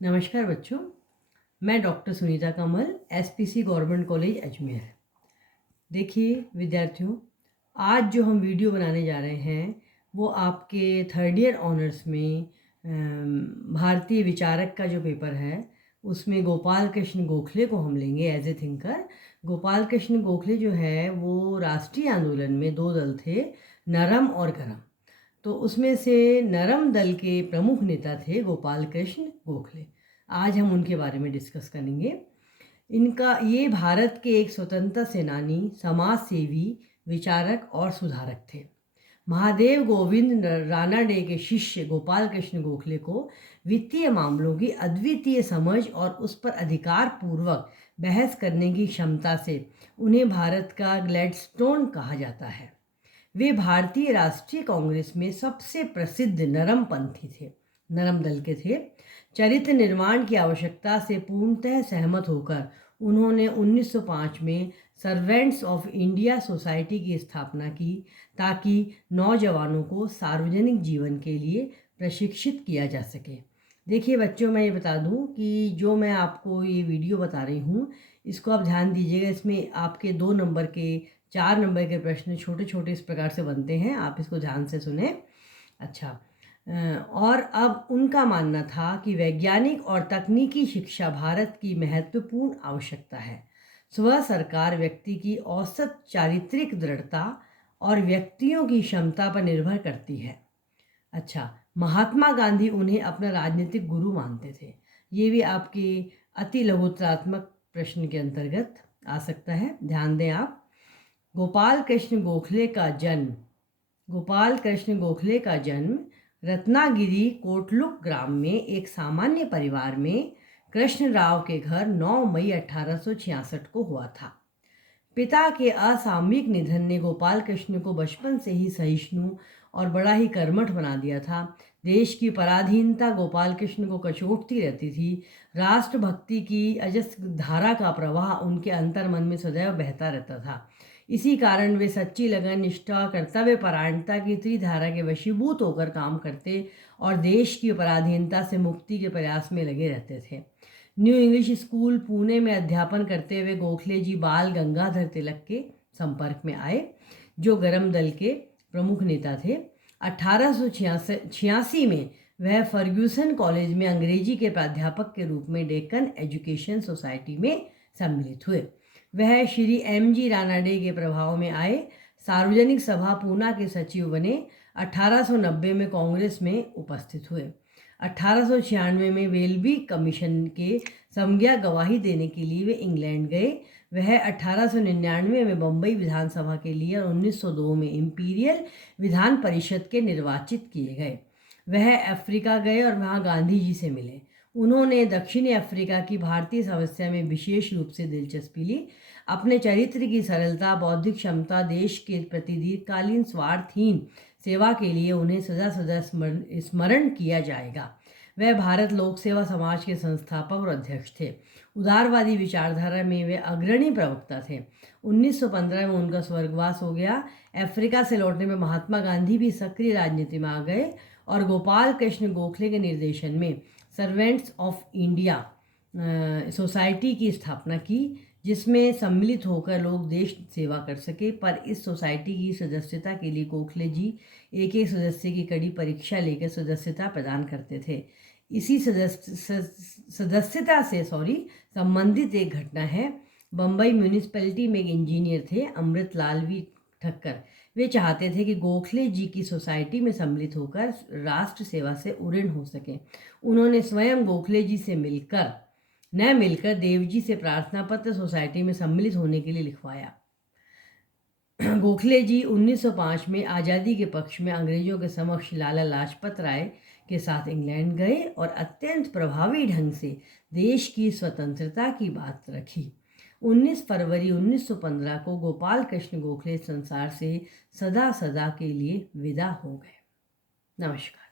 नमस्कार बच्चों, मैं डॉक्टर सुनीता कमल, एसपीसी गवर्नमेंट कॉलेज अजमेर। देखिए विद्यार्थियों, आज जो हम वीडियो बनाने जा रहे हैं वो आपके थर्ड ईयर ऑनर्स में भारतीय विचारक का जो पेपर है उसमें गोपाल कृष्ण गोखले को हम लेंगे as a thinker. Gopal Krishna Gokhale जो है वो राष्ट्रीय आंदोलन में दो दल थे, नरम और गरम। तो उसमें से नरम दल के प्रमुख नेता थे गोपाल कृष्ण गोखले। आज हम उनके बारे में डिस्कस करेंगे। ये भारत के एक स्वतंत्रता सेनानी, समाज सेवी, विचारक और सुधारक थे। महादेव गोविंद रानाडे के शिष्य गोपाल कृष्ण गोखले को वित्तीय मामलों की अद्वितीय समझ और उस पर अधिकार पूर्वक बहस करने की क्षमता से उन्हें भारत का ग्लैडस्टोन कहा जाता है। वे भारतीय राष्ट्रीय कांग्रेस में सबसे प्रसिद्ध नरमपंथी थे, नरम दल के थे। चरित्र निर्माण की आवश्यकता से पूर्णतः सहमत होकर उन्होंने 1905 में सर्वेंट्स ऑफ इंडिया सोसाइटी की स्थापना की ताकि नौजवानों को सार्वजनिक जीवन के लिए प्रशिक्षित किया जा सके। देखिए बच्चों, मैं ये बता दूं कि जो मैं आपको ये वीडियो बता रही हूँ इसको आप ध्यान दीजिएगा। इसमें आपके 2 नंबर के 4 नंबर के प्रश्न छोटे छोटे इस प्रकार से बनते हैं, आप इसको ध्यान से सुने। अच्छा, और अब उनका मानना था कि वैज्ञानिक और तकनीकी शिक्षा भारत की महत्वपूर्ण आवश्यकता है। स्व सरकार व्यक्ति की औसत चारित्रिक दृढ़ता और व्यक्तियों की क्षमता पर निर्भर करती है। अच्छा, महात्मा गांधी उन्हें अपना राजनीतिक गुरु मानते थे। ये भी आपके अति लघुत्तरात्मक प्रश्न के अंतर्गत आ सकता है, ध्यान दें आप। गोपाल कृष्ण गोखले का जन्म रत्नागिरी कोटलुक ग्राम में एक सामान्य परिवार में कृष्णराव के घर 9 मई 1866 को हुआ था। पिता के असामयिक निधन ने गोपाल कृष्ण को बचपन से ही सहिष्णु और बड़ा ही कर्मठ बना दिया था। देश की पराधीनता गोपाल कृष्ण को कचोटती रहती थी। राष्ट्रभक्ति की अजस्र धारा का प्रवाह उनके अंतर्मन में सदैव बहता रहता था। इसी कारण वे सच्ची लगन, निष्ठा, कर्तव्य परायणता की त्रिधारा के वशीभूत होकर काम करते और देश की पराधीनता से मुक्ति के प्रयास में लगे रहते थे। न्यू इंग्लिश स्कूल पुणे में अध्यापन करते हुए गोखले जी बाल गंगाधर तिलक के संपर्क में आए, जो गरम दल के प्रमुख नेता थे। 1886 में वह फर्ग्यूसन कॉलेज में अंग्रेजी के प्राध्यापक के रूप में डेक्कन एजुकेशन सोसाइटी में सम्मिलित हुए। वह श्री M.G. रानाडे के प्रभाव में आए। सार्वजनिक सभा पूना के सचिव बने। 1890 में कांग्रेस में उपस्थित हुए। 1896 में वेलबी कमीशन के समज्ञा गवाही देने के लिए वे इंग्लैंड गए। वह 1899 में बम्बई विधानसभा के लिए और 1902 में इंपीरियल विधान परिषद के निर्वाचित किए गए। वह अफ्रीका गए और वहाँ गांधी जी से मिले। उन्होंने दक्षिणी अफ्रीका की भारतीय समस्या में विशेष रूप से दिलचस्पी ली। अपने चरित्र की सरलता, बौद्धिक क्षमता, देश के प्रति दीर्घकालीन स्वार्थहीन सेवा के लिए उन्हें सदा सदा स्मरण किया जाएगा। वह भारत लोक सेवा समाज के संस्थापक और अध्यक्ष थे। उदारवादी विचारधारा में वे अग्रणी प्रवक्ता थे। 1915 में उनका स्वर्गवास हो गया। अफ्रीका से लौटने में महात्मा गांधी भी सक्रिय राजनीति में आ गए और गोपाल कृष्ण गोखले के निर्देशन में सर्वेंट्स ऑफ इंडिया सोसाइटी की स्थापना की, जिसमें सम्मिलित होकर लोग देश सेवा कर सके। पर इस सोसाइटी की सदस्यता के लिए गोखले जी एक एक सदस्य की कड़ी परीक्षा लेकर सदस्यता प्रदान करते थे। इसी सदस्यता से संबंधित एक घटना है। बम्बई म्यूनिसिपैलिटी में एक इंजीनियर थे, अमृतलाल वी ठक्कर। वे चाहते थे कि गोखले जी की सोसाइटी में सम्मिलित होकर राष्ट्र सेवा से उऋण हो सके। उन्होंने स्वयं गोखले जी से मिलकर देवजी से प्रार्थना पत्र सोसाइटी में सम्मिलित होने के लिए लिखवाया। गोखले जी 1905 में आज़ादी के पक्ष में अंग्रेजों के समक्ष लाला लाजपत राय के साथ इंग्लैंड गए और अत्यंत प्रभावी ढंग से देश की स्वतंत्रता की बात रखी। 19 फरवरी 1915 को गोपाल कृष्ण गोखले संसार से सदा सदा के लिए विदा हो गए। नमस्कार।